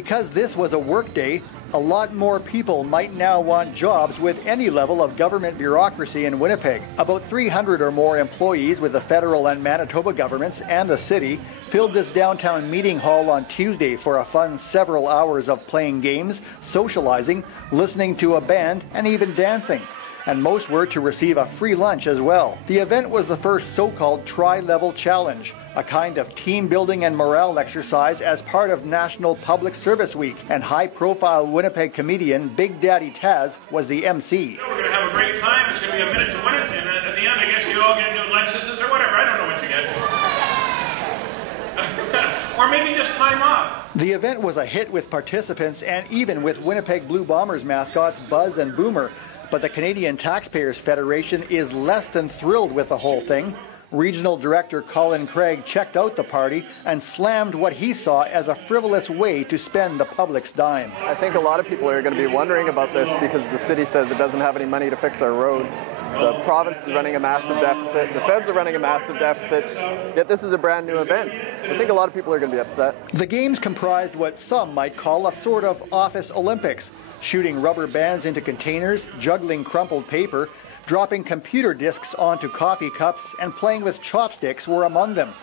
Because this was a work day, a lot more people might now want jobs with any level of government bureaucracy in Winnipeg. About 300 or more employees with the federal and Manitoba governments and the city filled this downtown meeting hall on Tuesday for a fun several hours of playing games, socializing, listening to a band, and even dancing. And most were to receive a free lunch as well. The event was the first so-called tri-level challenge, a kind of team building and morale exercise as part of National Public Service Week, and high-profile Winnipeg comedian Big Daddy Taz was the MC. We're going to have a great time. It's going to be a minute to win it, and at the end I guess you all get new Lexuses or whatever. I don't know what you get. Or maybe just time off. The event was a hit with participants and even with Winnipeg Blue Bombers mascots Buzz and Boomer. But the Canadian Taxpayers Federation is less than thrilled with the whole thing. Regional Director Colin Craig checked out the party and slammed what he saw as a frivolous way to spend the public's dime. I think a lot of people are going to be wondering about this because the city says it doesn't have any money to fix our roads. The province is running a massive deficit. The feds are running a massive deficit. Yet this is a brand new event. So I think a lot of people are going to be upset. The games comprised what some might call a sort of office Olympics. Shooting rubber bands into containers, juggling crumpled paper, dropping computer discs onto coffee cups, and playing with chopsticks were among them.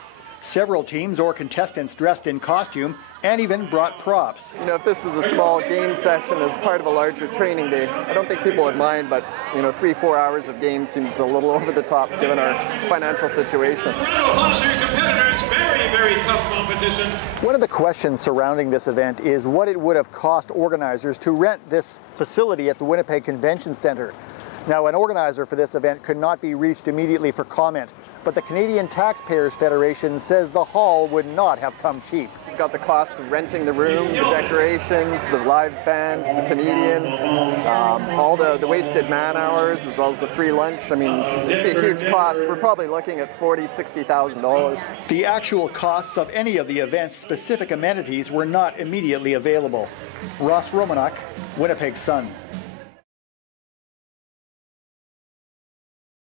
Several teams or contestants dressed in costume and even brought props. You know, if this was a small game session as part of a larger training day, I don't think people would mind, but, 3-4 hours of game seems a little over the top given our financial situation. Competitors, very, very tough competition. One of the questions surrounding this event is what it would have cost organizers to rent this facility at the Winnipeg Convention Centre. Now, an organizer for this event could not be reached immediately for comment, but the Canadian Taxpayers Federation says the hall would not have come cheap. You've got the cost of renting the room, the decorations, the live band, the comedian, all the wasted man hours, as well as the free lunch. I mean, it'd be a huge cost. We're probably looking at $40,000, $60,000. The actual costs of any of the event's specific amenities were not immediately available. Ross Romanuk, Winnipeg Sun.